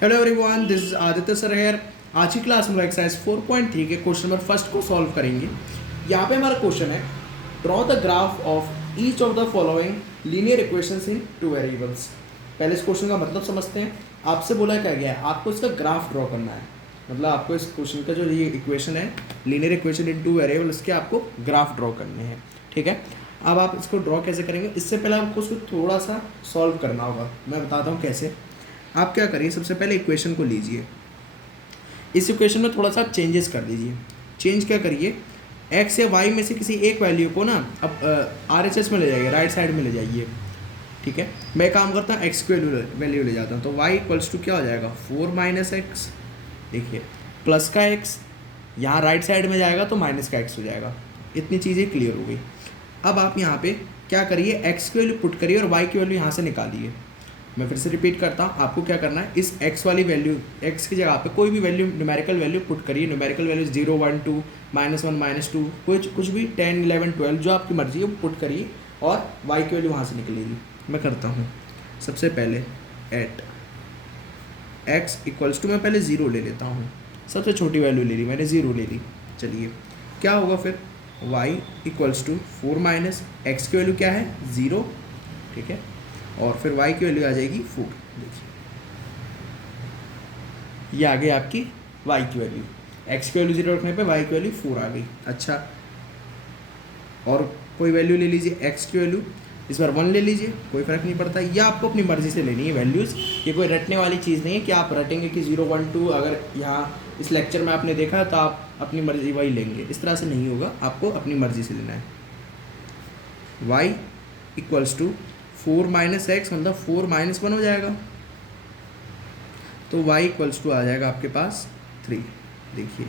Hello everyone, this is Aditya sir here. आज की class में एक्सरसाइज 4.3 के क्वेश्चन नंबर फर्स्ट को सॉल्व करेंगे। यहाँ पे हमारा क्वेश्चन है, draw the graph of each of the following linear equations in two variables. पहले इस क्वेश्चन का मतलब समझते हैं। आपसे बोला क्या गया है, आपको इसका ग्राफ ड्रॉ करना है। मतलब आपको इस क्वेश्चन का जो ये इक्वेशन है, linear equation in two variable, इसके आपको ग्राफ ड्रॉ करने हैं। ठीक है, अब आप इसको ड्रॉ कैसे करेंगे, इससे पहले आपको उसको थोड़ा सा सॉल्व करना होगा। मैं बताता हूँ कैसे। आप क्या करिए, सबसे पहले इक्वेशन को लीजिए, इस इक्वेशन में थोड़ा सा चेंजेस कर दीजिए। चेंज क्या करिए, एक्स या वाई में से किसी एक वैल्यू को ना अब RHS में ले जाइए, राइट साइड में ले जाइए। ठीक है, मैं काम करता हूँ एक्स की वैल्यू ले जाता हूँ, तो वाई इक्वल्स टू क्या हो जाएगा, 4 माइनस एक्स। देखिए, प्लस का एक्स यहाँ राइट साइड में जाएगा तो माइनस का एक्स हो जाएगा। इतनी चीज़ें क्लियर हो गई। अब आप यहाँ पे क्या करिए, एक्स की वैल्यू पुट करिए और वाई की वैल्यू यहाँ से निकालिए। मैं फिर से रिपीट करता हूँ, आपको क्या करना है, इस x वाली वैल्यू, x की जगह पे कोई भी वैल्यू, न्यूमेरिकल वैल्यू पुट करिए। न्यूमेरिकल वैल्यू 0, 1, 2, -1, -2, कुछ भी 10, 11, 12 जो आपकी मर्जी है वो पुट करिए और y की वैल्यू वहाँ से निकलेगी। मैं करता हूँ, सबसे पहले एट x इक्वल्स टू, मैं पहले 0 ले लेता हूँ, सबसे छोटी वैल्यू ले ली मैंने, 0 ले ली। चलिए क्या होगा फिर, y equals to 4 minus X की वैल्यू क्या है, 0। ठीक है, और फिर y की वैल्यू आ जाएगी 4। देखिए, ये आ गई आपकी y की वैल्यू। x की वैल्यू 0 रखने पे y की वैल्यू 4 आ गई। अच्छा, और कोई वैल्यू ले लीजिए x की वैल्यू, इस बार 1 ले लीजिए, कोई फ़र्क नहीं पड़ता। ये आपको अपनी मर्ज़ी से लेनी है वैल्यूज़, ये कोई रटने वाली चीज़ नहीं है कि आप रटेंगे कि 0, 1, 2। अगर यहाँ इस लेक्चर में आपने देखा तो आप अपनी मर्ज़ी वही लेंगे, इस तरह से नहीं होगा, आपको अपनी मर्ज़ी से लेना है। y equals to 4 minus X, मतलब 4 माइनस 1 हो जाएगा, तो y इक्वल्स टू आ जाएगा आपके पास 3। देखिए,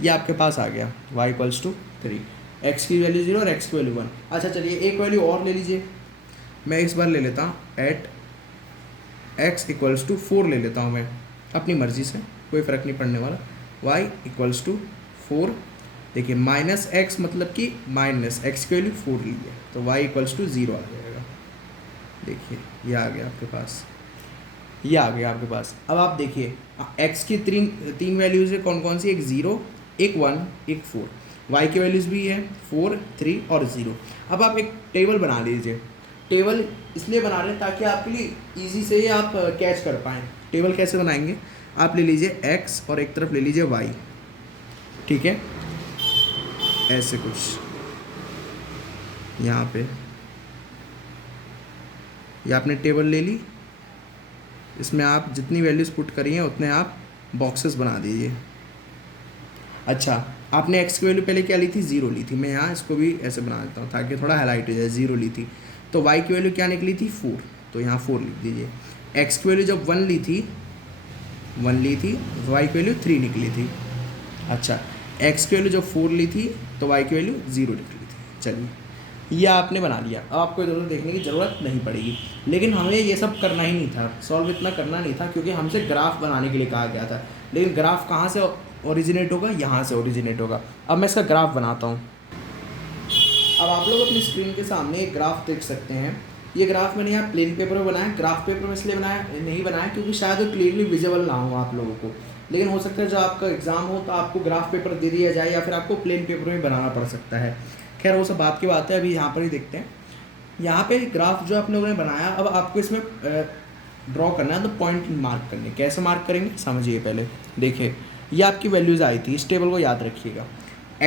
ये आपके पास आ गया y इक्वल्स टू 3, x की वैल्यू 0 और x की वैल्यू 1। अच्छा चलिए, एक वैल्यू और ले लीजिए, मैं इस बार ले लेता हूँ एट x इक्वल्स टू 4 ले लेता हूँ मैं, अपनी मर्ज़ी से, कोई फ़र्क नहीं पड़ने वाला। y equals to 4। देखिए, माइनस एक्स मतलब कि माइनस एक्स की वैल्यू 4 ली है, तो y इक्वल्स टू 0 आ जाएगा। देखिए, ये आ गया आपके पास, ये आ गया आपके पास। अब आप देखिए, x की तीन वैल्यूज़ है, कौन कौन सी, एक 0, एक 1, एक 4। y की वैल्यूज़ भी है 4, 3 और 0। अब आप एक टेबल बना लीजिए। टेबल इसलिए बना रहे हैं ताकि आपके लिए ईजी से ही आप कैच कर पाएँ। टेबल कैसे बनाएंगे, आप ले लीजिए x और एक तरफ ले लीजिए y। ठीक है, ऐसे कुछ यहाँ पे, ये आपने टेबल ले ली, इसमें आप जितनी वैल्यूज़ पुट करी हैं उतने आप बॉक्सेस बना दीजिए। अच्छा, आपने x की वैल्यू पहले क्या ली थी, 0 ली थी। मैं यहाँ इसको भी ऐसे बना देता हूँ ताकि थोड़ा हाईलाइट हो जाए, 0 ली थी। तो y की वैल्यू क्या निकली थी, 4, तो यहाँ 4 लिख दीजिए। x की वैल्यू जब 1 ली थी, 1 ली थी, तो y की वैल्यू 3 निकली थी। अच्छा, x की वैल्यू जब 4 ली थी तो y की वैल्यू 0 निकली थी। चलिए, ये आपने बना लिया। अब आपको इधर उधर देखने की ज़रूरत नहीं पड़ेगी। लेकिन हमें ये सब करना ही नहीं था, सॉल्व इतना करना नहीं था, क्योंकि हमसे ग्राफ बनाने के लिए कहा गया था। लेकिन ग्राफ कहाँ से ओरिजिनेट होगा, यहाँ से ओरिजिनेट होगा। अब मैं इसका ग्राफ बनाता हूँ। अब आप लोग अपनी स्क्रीन के सामने एक ग्राफ देख सकते हैं। ये ग्राफ मैंने यहाँ प्लेन पेपर में बनाया। ग्राफ पेपर में इसलिए नहीं बनाया क्योंकि शायद वो क्लियरली विजिबल ना हो आप लोगों को। लेकिन हो सकता है जब आपका एग्ज़ाम हो तो आपको ग्राफ पेपर दे दिया जाए, या फिर आपको प्लेन पेपर में बनाना पड़ सकता है। खैर, वो सब बात की बात है, अभी यहाँ पर ही देखते हैं। यहाँ पे ग्राफ जो आप लोगों ने बनाया, अब आपको इसमें ड्रॉ करना है, तो पॉइंट मार्क करने। कैसे मार्क करेंगे समझिए पहले। देखिए, ये आपकी वैल्यूज़ आई थी, इस टेबल को याद रखिएगा।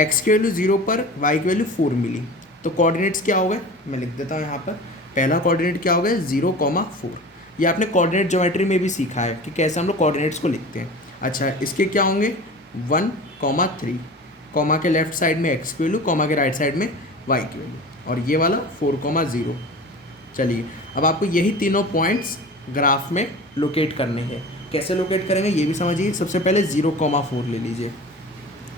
x की वैल्यू 0 पर y की वैल्यू 4 मिली, तो कोऑर्डिनेट्स क्या हो गए, मैं लिख देता हूँ यहाँ पर। पहला कोऑर्डिनेट क्या हो गया, 0,4। ये आपने कोऑर्डिनेट ज्योमेट्री में भी सीखा है कि कैसे हम लोग कोऑर्डिनेट्स को लिखते हैं। अच्छा, इसके क्या होंगे, 1,3, कॉमा के लेफ्ट साइड में x की वैल्यू, कॉमा के राइट साइड में y की वैल्यू, और ये वाला 4,0। चलिए, अब आपको यही तीनों पॉइंट्स ग्राफ में लोकेट करने हैं। कैसे लोकेट करेंगे ये भी समझिए। सबसे पहले 0,4 ले लीजिए।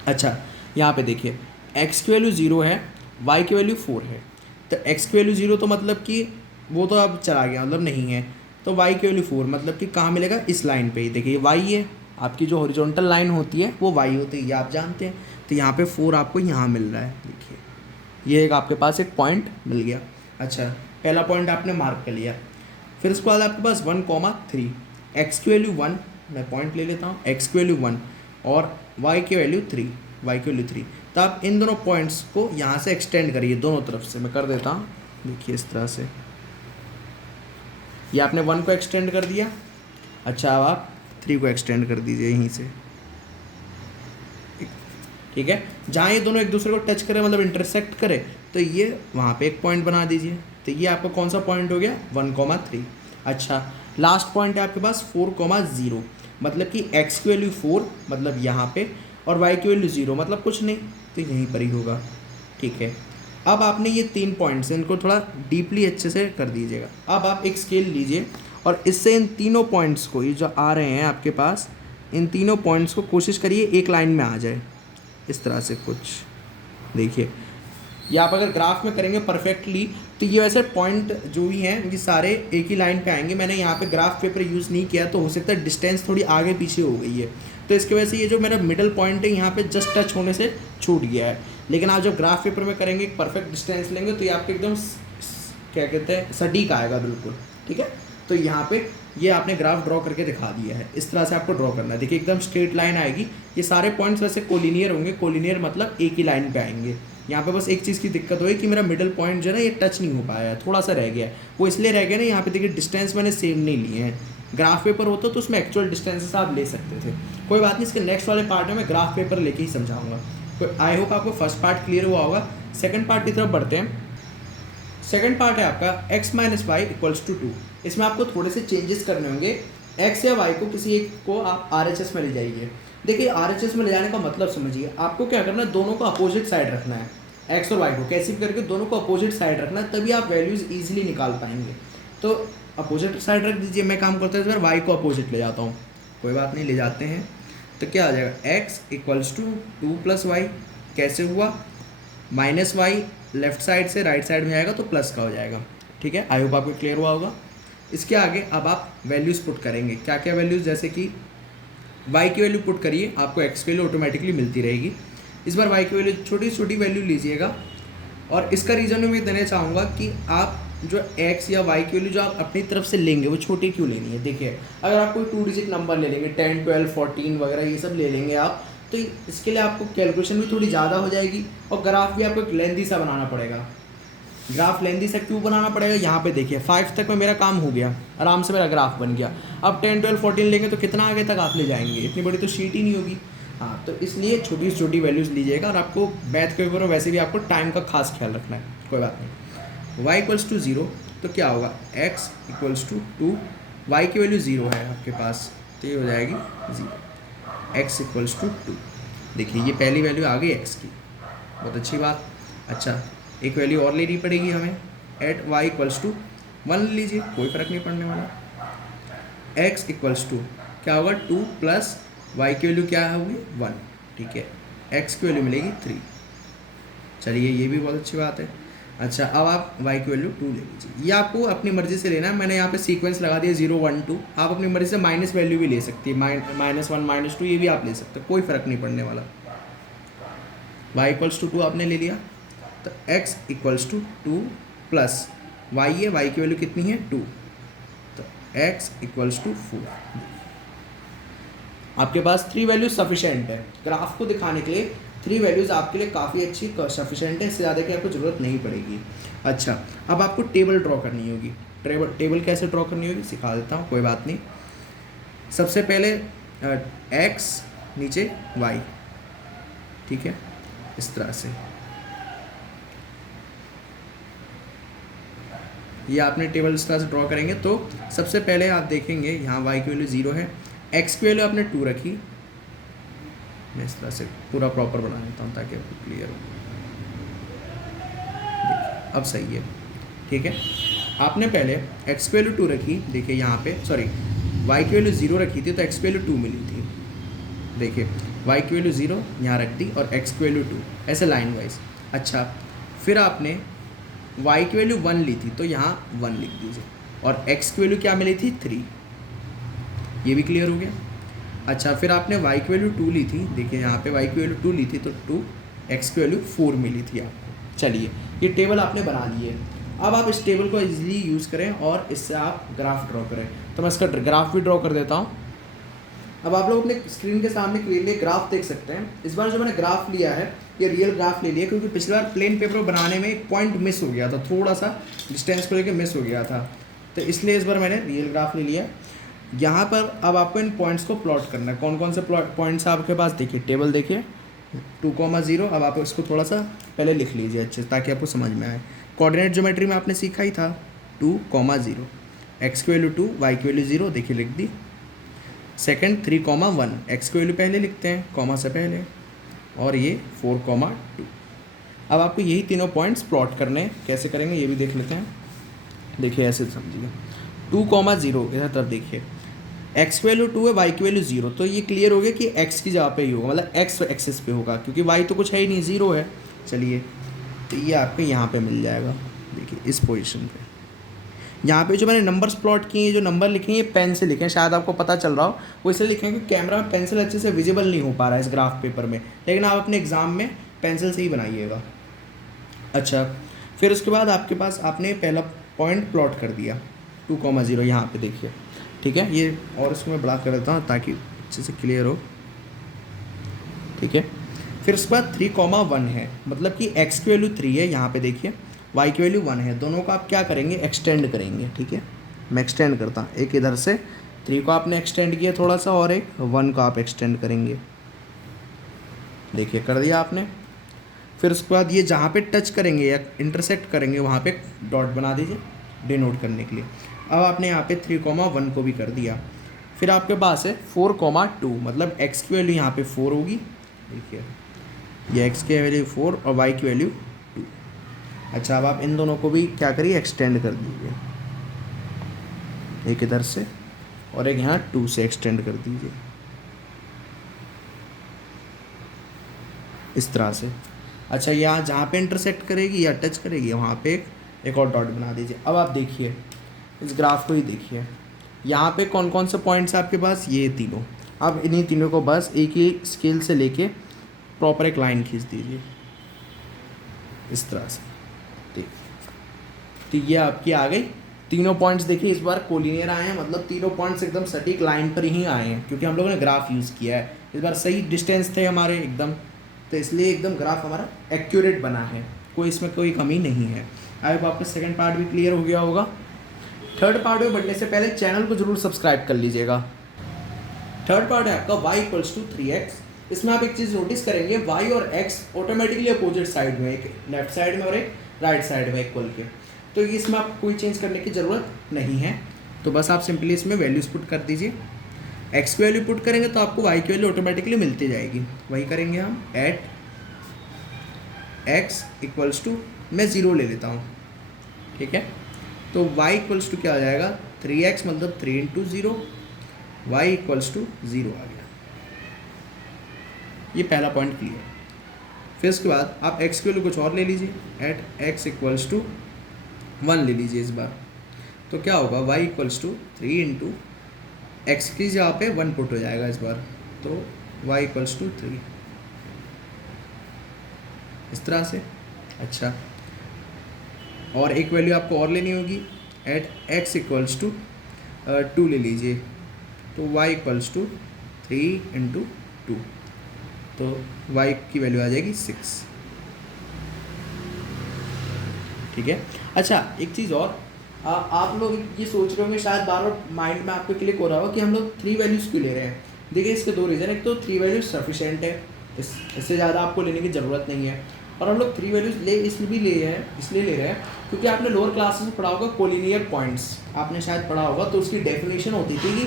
अच्छा, यहाँ पे देखिए, x की वैल्यू 0 है, y की वैल्यू 4 है। तो x की वैल्यू 0 तो मतलब कि वो तो अब चला गया, मतलब नहीं है। तो y की वैल्यू 4 मतलब कि कहाँ मिलेगा, इस लाइन पे ही। देखिए, y है, आपकी जो हॉरिजॉन्टल लाइन होती है वो y होती है, ये आप जानते हैं। तो यहाँ पे 4 आपको यहाँ मिल रहा है। देखिए, ये एक आपके पास एक पॉइंट मिल गया। अच्छा, पहला पॉइंट आपने मार्क कर लिया। फिर उसके बाद आपके पास 1,3, एक्स की वैल्यू 1, मैं पॉइंट ले लेता हूँ, एक्स की वैल्यू 1 और वाई की वैल्यू 3, वाई की वैल्यू 3। तो आप इन दोनों पॉइंट्स को यहाँ से एक्सटेंड करिए दोनों तरफ से, मैं कर देता हूँ, देखिए इस तरह से। ये आपने 1 को एक्सटेंड कर दिया। अच्छा, अब आप 3 को एक्सटेंड कर दीजिए यहीं से, ठीक है। जहाँ ये दोनों एक दूसरे को टच करें, मतलब इंटरसेक्ट करे, तो ये वहाँ पे एक पॉइंट बना दीजिए। तो ये आपका कौन सा पॉइंट हो गया, 1,3। अच्छा, लास्ट पॉइंट है आपके पास 4,0, मतलब कि x की वैल्यू 4 मतलब यहाँ पे, और y की वैल्यू 0 मतलब कुछ नहीं, तो यहीं पर ही होगा, ठीक है। अब आपने ये 3 पॉइंट्स इनको थोड़ा डीपली अच्छे से कर दीजिएगा। अब आप एक स्केल लीजिए और इससे इन तीनों पॉइंट्स को, ये जो आ रहे हैं आपके पास, इन तीनों पॉइंट्स को कोशिश करिए एक लाइन में आ जाए, इस तरह से कुछ। देखिए, ये आप अगर ग्राफ में करेंगे परफेक्टली, तो ये वैसे पॉइंट जो भी हैं ये सारे एक ही लाइन पे आएंगे। मैंने यहाँ पे ग्राफ पेपर यूज़ नहीं किया, तो हो सकता है डिस्टेंस थोड़ी आगे पीछे हो गई है, तो इसकी वजह से ये जो मेरा मिडल पॉइंट है यहाँ पे जस्ट टच होने से छूट गया है। लेकिन आप जब ग्राफ पेपर में करेंगे, एक परफेक्ट डिस्टेंस लेंगे, तो ये आपके एकदम क्या कहते हैं, सटीक आएगा बिल्कुल, ठीक है। तो यहाँ पे ये आपने ग्राफ ड्रॉ करके दिखा दिया है, इस तरह से आपको ड्रॉ करना है। देखिए एकदम स्ट्रेट लाइन आएगी, ये सारे पॉइंट्स वैसे कोलिनियर होंगे, कोलिनियर मतलब एक ही लाइन पे आएंगे। यहाँ पे बस एक चीज़ की दिक्कत हुई कि मेरा मिडल पॉइंट जो है ना, ये टच नहीं हो पाया है, थोड़ा सा रह गया है। वो इसलिए रह गया ना, यहाँ पे देखिए डिस्टेंस मैंने सेम नहीं लिए हैं। ग्राफ पेपर होता तो उसमें एक्चुअल डिस्टेंसेस आप ले सकते थे, कोई बात नहीं। इसके नेक्स्ट वाले पार्ट में मैं ग्राफ पेपर लेके ही समझाऊंगा। तो आई होप आपको फर्स्ट पार्ट क्लियर हुआ होगा। सेकंड पार्ट की तरफ बढ़ते हैं। सेकंड पार्ट है आपका x minus Y equals to 2। इसमें आपको थोड़े से चेंजेस करने होंगे। x या y को किसी एक को आप RHS में ले जाइए। देखिए RHS में ले जाने का मतलब समझिए, आपको क्या करना है, दोनों को अपोजिट साइड रखना है। x और y को कैसे भी करके दोनों को अपोजिट साइड रखना है, तभी आप वैल्यूज़ ईजिली निकाल पाएंगे। तो अपोजिट साइड रख दीजिए। मैं काम करता हूँ इस बार y को अपोजिट ले जाता हूँ, कोई बात नहीं, ले जाते हैं। तो क्या आ जाएगा, x equals to 2 plus Y. कैसे हुआ, माइनस वाई लेफ्ट साइड से राइट साइड में आएगा तो प्लस का हो जाएगा, ठीक है। आई होप आपको क्लियर हुआ होगा। इसके आगे अब आप वैल्यूज़ पुट करेंगे। क्या क्या वैल्यूज़, जैसे कि y की वैल्यू पुट करिए, आपको x की वैल्यू ऑटोमेटिकली मिलती रहेगी। इस बार y की वैल्यू छोटी छोटी वैल्यू लीजिएगा, और इसका रीज़न मैं देना चाहूँगा कि आप जो x या y की वैल्यू जो आप अपनी तरफ से लेंगे वो छोटी क्यों लेनी है। देखिए, अगर आप कोई 2 डिजिट नंबर ले लेंगे, 10, 12, 14 वगैरह ये सब ले लेंगे आप, तो इसके लिए आपको कैलकुलेशन भी थोड़ी ज़्यादा हो जाएगी, और ग्राफ भी आपको एक लेंदी सा बनाना पड़ेगा। ग्राफ लेंदी सा क्यों बनाना पड़ेगा, यहाँ पे देखिए 5 तक में मेरा काम हो गया, आराम से मेरा ग्राफ बन गया। अब 10, 12, 14 लेंगे तो कितना आगे तक आप ले जाएंगे, इतनी बड़ी तो शीट ही नहीं होगी। हाँ, तो इसलिए छोटी छोटी वैल्यूज़ लीजिएगा, और आपको मैथ के ऊपर वैसे भी आपको टाइम का खास ख्याल रखना है, कोई बात नहीं। y इक्वल्स टू 0, तो क्या होगा, x इक्वल्स टू 2, y की वैल्यू 0 है आपके पास, तो ये हो जाएगी 0, x इक्वल्स टू 2। देखिए ये पहली वैल्यू आ गई x की, बहुत अच्छी बात। अच्छा, एक वैल्यू और लेनी पड़ेगी हमें, एट y इक्वल्स टू 1 लीजिए, कोई फ़र्क नहीं पड़ने वाला। x इक्वल्स टू क्या होगा, 2 प्लस y की वैल्यू क्या होगी, 1, ठीक है। x की वैल्यू मिलेगी 3। चलिए ये भी बहुत अच्छी बात है। अच्छा, अब आप y की वैल्यू 2 ले लीजिए। ये आपको अपनी मर्ज़ी से लेना है, मैंने यहाँ पे सीक्वेंस लगा दिया 0, 1, 2। आप अपनी मर्ज़ी से माइनस वैल्यू भी ले सकती है, -1, -2, ये भी आप ले सकते हैं, कोई फ़र्क नहीं पड़ने वाला। y इक्वल्स टू 2 आपने ले लिया, तो x equals to 2 plus y है, y की वैल्यू कितनी है, 2, तो x इक्वल्स टू 4। आपके पास 3 वैल्यूज सफिशेंट है ग्राफ को दिखाने के लिए। 3 वैल्यूज़ आपके लिए काफ़ी अच्छी सफिशेंट है, इससे ज़्यादा की आपको ज़रूरत नहीं पड़ेगी। अच्छा, अब आपको टेबल ड्रॉ करनी होगी। टेबल कैसे ड्रॉ करनी होगी सिखा देता हूँ, कोई बात नहीं। सबसे पहले x नीचे y, ठीक है, इस तरह से। ये आपने टेबल इस तरह से ड्रॉ करेंगे, तो सबसे पहले आप देखेंगे यहाँ y की वैल्यू 0 है, x की वैल्यू आपने 2 रखी। मैं इस तरह से पूरा प्रॉपर बना देता हूँ ताकि आपको क्लियर हो। देखिए अब सही है, ठीक है। आपने पहले x की वैल्यू 2 रखी, देखिए यहाँ पे, सॉरी y की वैल्यू 0 रखी थी, तो x की वैल्यू 2 मिली थी। देखिए y की वैल्यू 0 यहाँ रख दी, और x की वैल्यू 2, ऐसे लाइन वाइज। अच्छा, फिर आपने y की वैल्यू 1 ली थी, तो यहाँ 1 लिख दीजिए, और x की वैल्यू क्या मिली थी, 3। ये भी क्लियर हो गया। अच्छा, फिर आपने y की वैल्यू 2 ली थी, देखिए यहाँ पे y की वैल्यू 2 ली थी, तो 2, x की वैल्यू 4 मिली थी आपको। चलिए ये टेबल आपने बना ली है। अब आप इस टेबल को इजीली यूज़ करें और इससे आप ग्राफ ड्रॉ करें। तो मैं इसका ग्राफ भी ड्रॉ कर देता हूँ। अब आप लोग अपने स्क्रीन के सामने क्लियरली ग्राफ देख सकते हैं। इस बार जो मैंने ग्राफ लिया है ये रियल ग्राफ ले लिया, क्योंकि पिछली बार प्लेन पेपर बनाने में एक पॉइंट मिस हो गया था, थोड़ा सा डिस्टेंस को लेकर मिस हो गया था, तो इसलिए इस बार मैंने रियल ग्राफ ले लिया। यहाँ पर अब आपको इन पॉइंट्स को प्लॉट करना है। कौन कौन से पॉइंट्स आपके पास, देखिए टेबल देखिए 2,0। अब आप इसको थोड़ा सा पहले लिख लीजिए अच्छे से ताकि आपको समझ में आए। कोऑर्डिनेट ज्योमेट्री में आपने सीखा ही था 2,0, एक्स की वैल्यू 2, वाई की वैल्यू 0, देखिए लिख दी। सेकंड 3,1, एक्स की वैल्यू पहले लिखते हैं कॉमा से पहले, और ये 4,2। अब आपको यही तीनों पॉइंट्स प्लॉट करने हैं। कैसे करेंगे ये भी देख लेते हैं। देखिए ऐसे समझिए 2,0 इधर तरफ देखिए, एक्स की वैल्यू 2 है, वाई की वैल्यू 0, तो ये क्लियर हो गया कि एक्स की जगह पे ही होगा, मतलब एक्स एक्सिस पे होगा, क्योंकि वाई तो कुछ है ही नहीं, 0 है। चलिए तो ये आपको यहाँ पे मिल जाएगा, देखिए इस पोजीशन पे। यहाँ पे जो मैंने नंबर्स प्लॉट किए हैं, जो नंबर लिखे हैं, ये पेन से लिखे हैं, शायद आपको पता चल रहा हो, वो इसलिए लिखे हैं कि कैमरा में पेंसिल अच्छे से विजिबल नहीं हो पा रहा है इस ग्राफ पेपर में, लेकिन आप अपने एग्ज़ाम में पेंसिल से ही बनाइएगा। अच्छा, फिर उसके बाद आपके पास आपने पहला पॉइंट प्लॉट कर दिया 2,0 यहाँ पे देखिए, ठीक है। ये और इसको मैं बड़ा कर देता हूँ ताकि अच्छे से क्लियर हो, ठीक है। फिर उसके बाद 3,1 है, मतलब कि x की वैल्यू 3 है, यहाँ पे देखिए y की वैल्यू 1 है। दोनों को आप क्या करेंगे, एक्सटेंड करेंगे, ठीक है। मैं एक्सटेंड करता हूँ, एक इधर से 3 को आपने एक्सटेंड किया थोड़ा सा, और एक 1 को आप एक्सटेंड करेंगे, देखिए कर दिया आपने। फिर उसके बाद ये जहाँ पे टच करेंगे या इंटरसेक्ट करेंगे वहाँ पे डॉट बना दीजिए डिनोट करने के लिए। अब आपने यहाँ पे 3,1 को भी कर दिया। फिर आपके पास है 4,2, मतलब x की वैल्यू यहाँ पे 4 होगी, देखिए ये x की वैल्यू 4 और y की वैल्यू 2। अच्छा, अब आप इन दोनों को भी क्या करिए, एक्सटेंड कर दीजिए, एक इधर से और एक यहाँ 2 से एक्सटेंड कर दीजिए, इस तरह से। अच्छा, यहाँ जहाँ पे इंटरसेक्ट करेगी या टच करेगी वहाँ पे एक और डॉट बना दीजिए। अब आप देखिए इस ग्राफ को ही देखिए, यहाँ पे कौन कौन से पॉइंट्स हैं आपके पास, ये तीनों। अब इन्हीं तीनों को बस एक ही स्केल से लेके प्रॉपर एक लाइन खींच दीजिए इस तरह से, ठीक। तो ये आपकी आ गई तीनों पॉइंट्स। देखिए इस बार कोलिनियर आए हैं, मतलब तीनों पॉइंट्स एकदम सटीक लाइन पर ही आए हैं, क्योंकि हम लोगों ने ग्राफ यूज़ किया है। इस बार सही डिस्टेंस थे हमारे एकदम, तो इसलिए एकदम ग्राफ हमारा एक्यूरेट बना है, कोई इसमें कोई कमी नहीं है। आई होप आपका सेकंड पार्ट भी क्लियर हो गया होगा। थर्ड पार्ट में बढ़ने से पहले चैनल को जरूर सब्सक्राइब कर लीजिएगा। थर्ड पार्ट है आपका y = 3x। इसमें आप एक चीज़ नोटिस करेंगे, y और x ऑटोमेटिकली अपोजिट साइड में, एक लेफ्ट साइड में और एक राइट साइड में इक्वल के, तो इसमें आप कोई चेंज करने की ज़रूरत नहीं है। तो बस आप सिंपली इसमें वैल्यूज़ पुट कर दीजिए। x की वैल्यू पुट करेंगे तो आपको y की वैल्यू ऑटोमेटिकली मिलती जाएगी। वही करेंगे हम, एट x = मैं 0 ले लेता हूँ, ठीक है। तो y = क्या आ जाएगा, 3x, मतलब 3 × 0, y = 0 आ गया। ये पहला पॉइंट क्लियर। फिर उसके बाद आप x की वैल्यू कुछ और ले लीजिए, एट x = 1 ले लीजिए इस बार। तो क्या होगा, y = 3 × x की जगह पे 1 पुट हो जाएगा इस बार, तो y = 3, इस तरह से। अच्छा, और एक वैल्यू आपको और लेनी होगी, एट x = 2 ले लीजिए, तो y = 3 × 2, तो y की वैल्यू आ जाएगी 6, ठीक है। अच्छा, एक चीज़ और, आप लोग ये सोच रहे होंगे, शायद बार बार माइंड में आपको क्लिक हो रहा होगा कि हम लोग 3 वैल्यूज़ क्यों ले रहे हैं। देखिए इसके 2 रीज़न, एक तो 3 वैल्यूज सफिशेंट है, इससे ज़्यादा आपको लेने की ज़रूरत नहीं है, और हम लोग 3 वैल्यूज इसलिए ले रहे हैं क्योंकि आपने लोअर क्लासेस में पढ़ा होगा कोलिनियर पॉइंट्स, आपने शायद पढ़ा होगा, तो उसकी डेफिनेशन होती थी कि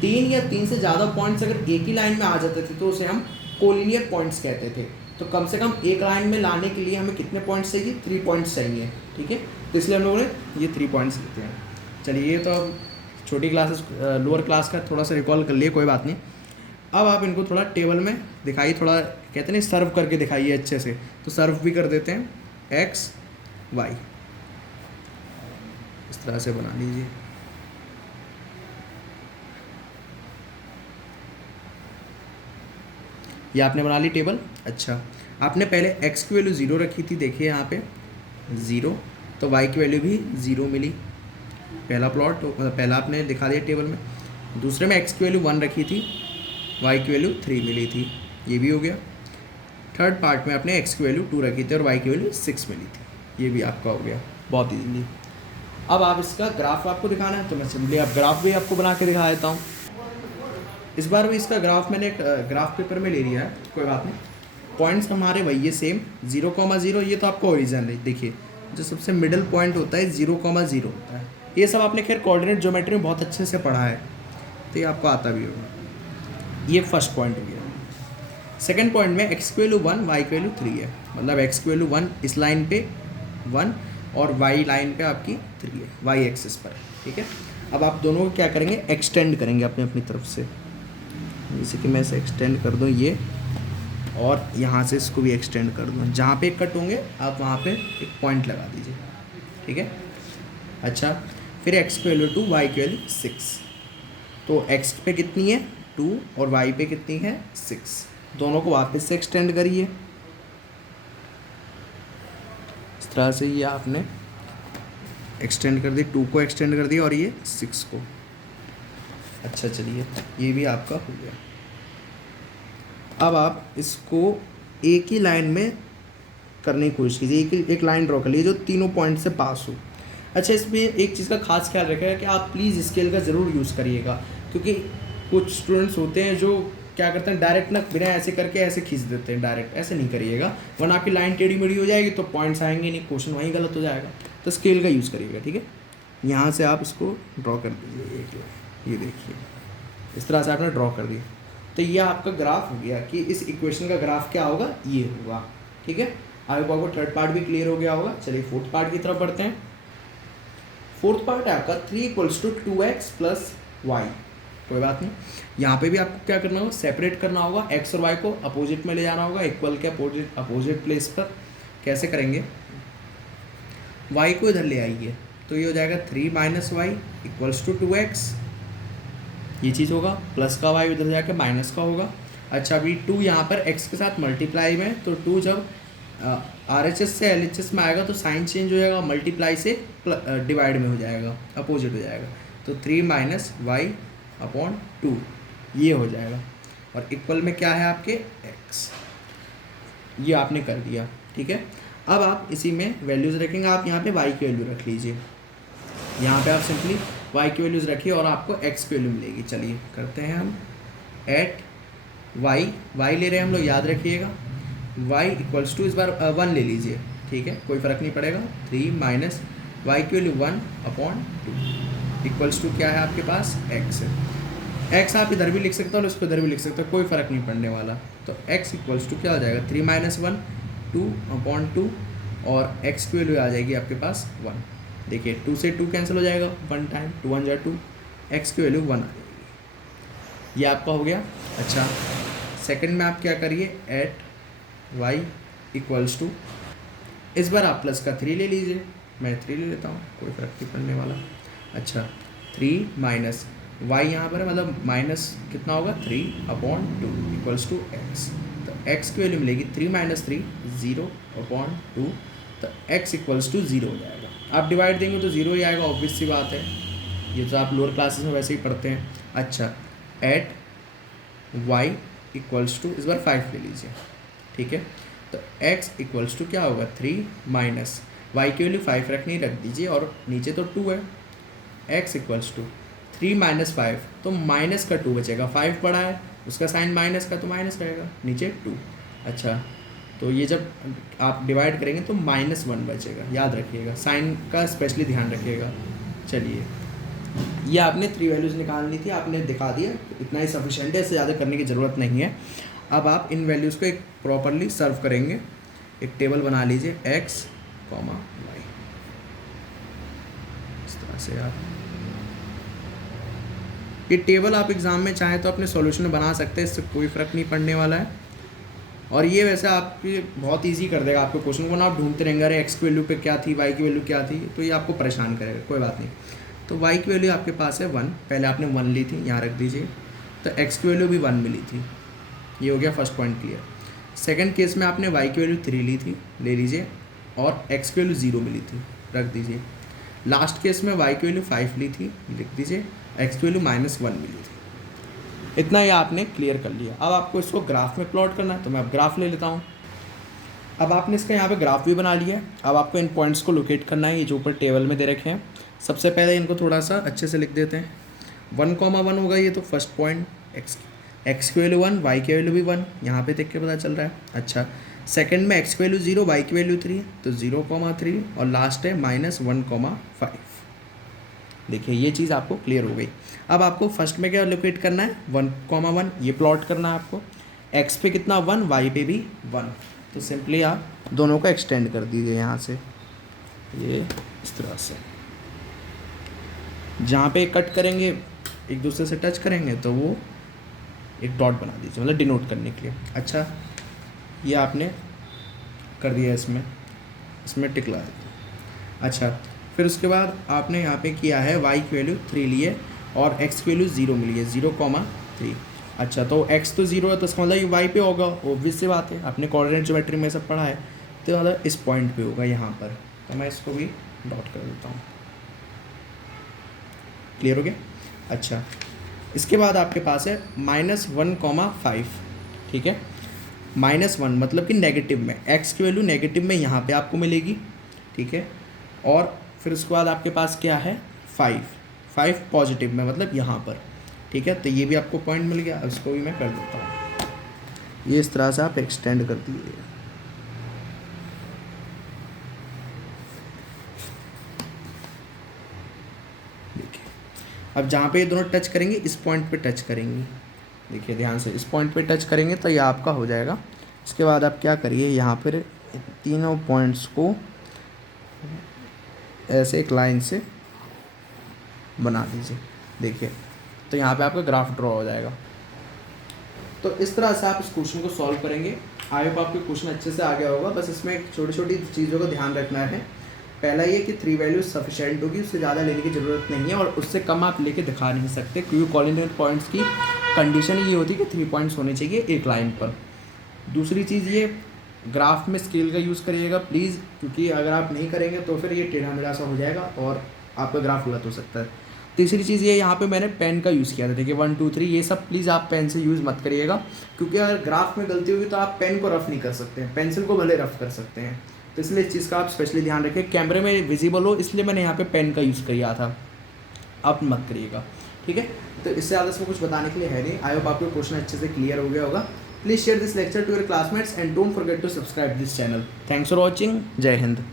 3 या 3 से ज़्यादा पॉइंट्स अगर एक ही लाइन में आ जाते थे तो उसे हम कोलिनियर पॉइंट्स कहते थे। तो कम से कम एक लाइन में लाने के लिए हमें कितने पॉइंट्स चाहिए, 3 पॉइंट्स चाहिए, ठीक है। तो इसलिए हम लोगों ने ये 3 पॉइंट्स लेते हैं। चलिए, ये तो छोटी क्लासेस, लोअर क्लास का थोड़ा सा रिकॉल कर लिए, कोई बात नहीं। अब आप इनको थोड़ा टेबल में दिखाइए, थोड़ा कहते हैं सर्व करके दिखाइए अच्छे से, तो सर्व भी कर देते हैं, x y इस तरह से बना लीजिए। ये आपने बना ली टेबल। अच्छा, आपने पहले x की वैल्यू 0 रखी थी, देखिए यहाँ पे 0, तो y की वैल्यू भी 0 मिली, पहला प्लॉट मतलब पहला आपने दिखा दिया टेबल में। दूसरे में x की वैल्यू 1 रखी थी, y की वैल्यू 3 मिली थी, ये भी हो गया। थर्ड पार्ट में आपने x की वैल्यू 2 रखी थी और y की वैल्यू 6 मिली थी, ये भी आपका हो गया बहुत ईजीली। अब आप इसका ग्राफ आपको दिखाना है तो मैं सिंपली अब ग्राफ भी आपको बना के दिखा देता हूँ। इस बार भी इसका ग्राफ मैंने ग्राफ पेपर में ले लिया है, कोई बात नहीं। पॉइंट्स हमारे वही है सेम, 0,0, ये तो आपको ओरिजिनल है। देखिए जो सबसे मिडिल पॉइंट होता है 0,0 होता है। ये सब आपने खैर कोऑर्डिनेट ज्योमेट्री में बहुत अच्छे से पढ़ा है, तो ये आपको आता भी होगा। ये फर्स्ट पॉइंट हो गया। सेकंड पॉइंट में x की वैल्यू 1, y की वैल्यू 3 है, मतलब x की वैल्यू 1 इस लाइन पे 1 और y लाइन पे आपकी 3 है, y एक्सिस पर, ठीक है। अब आप दोनों को क्या करेंगे, एक्सटेंड करेंगे अपने अपनी तरफ से। जैसे कि मैं इसे एक्सटेंड कर दूँ ये, और यहाँ से इसको भी एक्सटेंड कर दूँ। जहाँ पे कट होंगे आप वहाँ पे एक पॉइंट लगा दीजिए, ठीक है। अच्छा, फिर x की वैल्यू 2, y की वैल्यू 6। तो x पे कितनी है 2 और y पे कितनी है 6। दोनों को वापस से एक्सटेंड करिए इस तरह से। ये आपने एक्सटेंड कर दी, 2 को एक्सटेंड कर दिया और ये 6 को। अच्छा चलिए, ये भी आपका हो गया। अब आप इसको एक ही लाइन में करने की कोशिश कीजिए, एक लाइन ड्रॉ कर लीजिए जो तीनों पॉइंट से पास हो। अच्छा, इसमें एक चीज़ का खास ख्याल रखिएगा कि आप प्लीज़ स्केल का ज़रूर यूज़ करिएगा, क्योंकि कुछ स्टूडेंट्स होते हैं जो क्या करते हैं डायरेक्ट ना बिना ऐसे करके ऐसे खींच देते हैं, डायरेक्ट ऐसे नहीं करिएगा, वरना आपकी लाइन टेढ़ी मेढ़ी हो जाएगी तो पॉइंट्स आएंगे नहीं, क्वेश्चन वहीं गलत हो जाएगा। तो स्केल का यूज़ करिएगा, ठीक है। यहाँ से आप इसको ड्रॉ कर दीजिए, ये देखिए इस तरह से आपने ड्रॉ कर दिया। तो ये आपका ग्राफ हो गया कि इस इक्वेशन का ग्राफ क्या होगा, ये होगा, ठीक है। आई होप आपको थर्ड पार्ट भी क्लियर हो गया होगा। चलिए फोर्थ पार्ट की तरफ बढ़ते हैं। फोर्थ पार्ट है आपका 3 = 2x + y। कोई बात नहीं, यहाँ पे भी आपको क्या करना होगा, सेपरेट करना होगा, x और y को अपोजिट में ले जाना होगा, इक्वल के अपोजिट प्लेस पर। कैसे करेंगे, y को इधर ले आइए तो ये हो जाएगा 3 - y = 2x, ये चीज़ होगा, प्लस का y उधर जाके माइनस का होगा। अच्छा, अभी 2 यहाँ पर x के साथ मल्टीप्लाई में, तो 2 जब RHS से LHS में आएगा तो साइन चेंज हो जाएगा, मल्टीप्लाई से डिवाइड में हो जाएगा, अपोजिट हो जाएगा। तो 3 - y/2 ये हो जाएगा, और इक्वल में क्या है आपके x। ये आपने कर दिया, ठीक है। अब आप इसी में वैल्यूज़ रखेंगे। आप यहाँ पे y की वैल्यू रख लीजिए, यहाँ पे आप सिंपली y की वैल्यूज़ रखिए और आपको x की वैल्यू मिलेगी। चलिए करते हैं हम एट y ले रहे हैं हम लोग, याद रखिएगा y = इस बार 1 ले लीजिए, ठीक है, कोई फ़र्क नहीं पड़ेगा। 3 - y की वैल्यू 1/2 = क्या है आपके पास x है। x आप इधर भी लिख सकते हो और इसको इधर भी लिख सकते हो, कोई फ़र्क नहीं पड़ने वाला। तो x = क्या हो जाएगा 3 - 1 2/2, और x की वैल्यू आ जाएगी आपके पास 1। देखिए 2 से 2 कैंसिल हो जाएगा, 1 टाइम 2 1 जा 2, x की वैल्यू 1 आ जाएगी। ये आपका हो गया। अच्छा, सेकंड में आप क्या करिए, एट y = इस बार आप प्लस का 3 ले लीजिए, मैं 3 ले लेता हूँ, कोई फर्क नहीं पड़ने वाला। अच्छा, 3 - y यहाँ पर है, मतलब माइनस कितना होगा 3/2 = x। तो x की वैल्यू मिलेगी 3 - 3 0/2, तो x = 0 हो जाएगा। आप डिवाइड देंगे तो 0 ही आएगा, ऑब्वियस सी बात है, ये तो आप लोअर क्लासेस में वैसे ही पढ़ते हैं। अच्छा, एट y = इस बार 5 ले लीजिए, ठीक है। तो x = क्या होगा 3 - y की वैल्यू 5 रख दीजिए, और नीचे तो 2 है। x = 3 - 5, तो माइनस का 2 बचेगा, 5 पड़ा है उसका साइन माइनस का, तो माइनस रहेगा, नीचे 2। अच्छा, तो ये जब आप डिवाइड करेंगे तो -1 बचेगा, याद रखिएगा, साइन का स्पेशली ध्यान रखिएगा। चलिए, ये आपने 3 वैल्यूज़ निकालनी थी, आपने दिखा दिया, इतना ही सफिशेंट है, इससे ज़्यादा करने की ज़रूरत नहीं है। अब आप इन वैल्यूज़ को एक प्रॉपरली सर्व करेंगे। एक टेबल बना लीजिए x, y, इस तरह से। आप ये टेबल आप एग्ज़ाम में चाहें तो अपने सॉल्यूशन बना सकते हैं, इससे कोई फ़र्क नहीं पड़ने वाला है। और ये वैसे आपकी बहुत इजी कर देगा आपके क्वेश्चन को ना, आप ढूंढते रहेंगे अरे x की वैल्यू पे क्या थी, y की वैल्यू क्या थी, तो ये आपको परेशान करेगा, कोई बात नहीं। तो y की वैल्यू आपके पास है 1, पहले आपने 1 ली थी, यहाँ रख दीजिए। तो x की वैल्यू भी 1 मिली थी, ये हो गया first point clear. Second case में आपने y की वैल्यू 3 ली थी, ले लीजिए, और x की वैल्यू 0 मिली थी, रख दीजिए। लास्ट केस में y की वैल्यू 5 ली थी, लिख दीजिए, x की वैल्यू -1 मिली थी। इतना ही आपने क्लियर कर लिया। अब आपको इसको ग्राफ में प्लॉट करना है, तो मैं अब ग्राफ ले लेता हूँ। अब आपने इसका यहाँ पे ग्राफ भी बना लिया है। अब आपको इन पॉइंट्स को लोकेट करना है, ये जो ऊपर टेबल में दे रखे हैं। सबसे पहले इनको थोड़ा सा अच्छे से लिख देते हैं। 1,1 होगा ये तो फर्स्ट पॉइंट, एक्स की वैल्यू 1, वाई की वैल्यू भी 1, यहाँ पे देख के पता चल रहा है। अच्छा, सेकंड में एक्स की वैल्यू 0, वाई की वैल्यू 3, तो 0,3, और लास्ट है -1,5। देखिए ये चीज़ आपको क्लियर हो गई। अब आपको फर्स्ट में क्या लोकेट करना है, 1,1, ये प्लॉट करना है आपको। एक्स पे कितना 1, वाई पे भी 1, तो सिंपली आप दोनों को एक्सटेंड कर दीजिए यहाँ से, ये इस तरह से। जहाँ पे कट करेंगे, एक दूसरे से टच करेंगे, तो वो एक डॉट बना दीजिए, मतलब डिनोट करने के लिए। अच्छा, ये आपने कर दिया, इसमें टिक लगा दिया। अच्छा, फिर उसके बाद आपने यहाँ पे किया है y की वैल्यू 3 लिए और x की वैल्यू 0 मिली है, 0,3। अच्छा, तो x तो 0 है, तो इसका मतलब ये y पे होगा, ऑब्वियस सी बात है, आपने कोऑर्डिनेट ज्योमेट्री में सब पढ़ा है। तो मतलब इस पॉइंट पे होगा यहाँ पर, तो मैं इसको भी डॉट कर देता हूँ। क्लियर हो गया? अच्छा, इसके बाद आपके पास है -1,5, ठीक है। -1 मतलब कि नेगेटिव में, x की वैल्यू नेगेटिव में यहाँ पे आपको मिलेगी, ठीक है। और फिर उसके बाद आपके पास क्या है, 5 पॉजिटिव में, मतलब यहाँ पर, ठीक है। तो ये भी आपको पॉइंट मिल गया। अब इसको भी मैं कर देता हूँ, ये इस तरह से आप एक्सटेंड कर दीजिए। देखिए, अब जहाँ पे ये दोनों टच करेंगे, इस पॉइंट पे टच करेंगी, देखिए ध्यान से, इस पॉइंट पे टच करेंगे तो ये आपका हो जाएगा। इसके बाद आप क्या करिए, यहाँ पर तीनों पॉइंट्स को ऐसे एक लाइन से बना दीजिए, देखिए, तो यहाँ पे आपका ग्राफ ड्रॉ हो जाएगा। तो इस तरह से आप इस क्वेश्चन को सॉल्व करेंगे। आई होप आपके क्वेश्चन अच्छे से आ गया होगा। बस इसमें छोटी छोटी चीज़ों का ध्यान रखना है। पहला ये कि 3 वैल्यूज सफिशेंट होगी, उससे ज़्यादा लेने की ज़रूरत नहीं है, और उससे कम आप लेके दिखा नहीं सकते, क्योंकि कोऑर्डिनेट पॉइंट्स की कंडीशन ये होती है कि 3 पॉइंट्स होने चाहिए एक लाइन पर। दूसरी चीज़, ये ग्राफ में स्केल का यूज़ करिएगा प्लीज़, क्योंकि अगर आप नहीं करेंगे तो फिर ये टेढ़ा मेढ़ा सा हो जाएगा और आपका ग्राफ गलत हो सकता है। तीसरी चीज़ ये, यहाँ पे मैंने पेन का यूज़ किया था, देखिए 1 2 3, ये सब प्लीज़ आप पेन से यूज़ मत करिएगा, क्योंकि अगर ग्राफ में गलती होगी तो आप पेन को रफ़ नहीं कर सकते हैं, पेंसिल को भले रफ़ कर सकते हैं। तो इसलिए इस चीज़ का आप स्पेशली ध्यान रखें। कैमरे में विजिबल हो इसलिए मैंने यहाँ पे पेन का यूज़ किया था, आप मत करिएगा, ठीक है। तो इससे ज़्यादा इसमें कुछ बताने के लिए है नहीं। आई होप आपको क्वेश्चन अच्छे से क्लियर हो गया होगा। Please share this lecture to your classmates and don't forget to subscribe this channel. Thanks for watching. जय हिंद।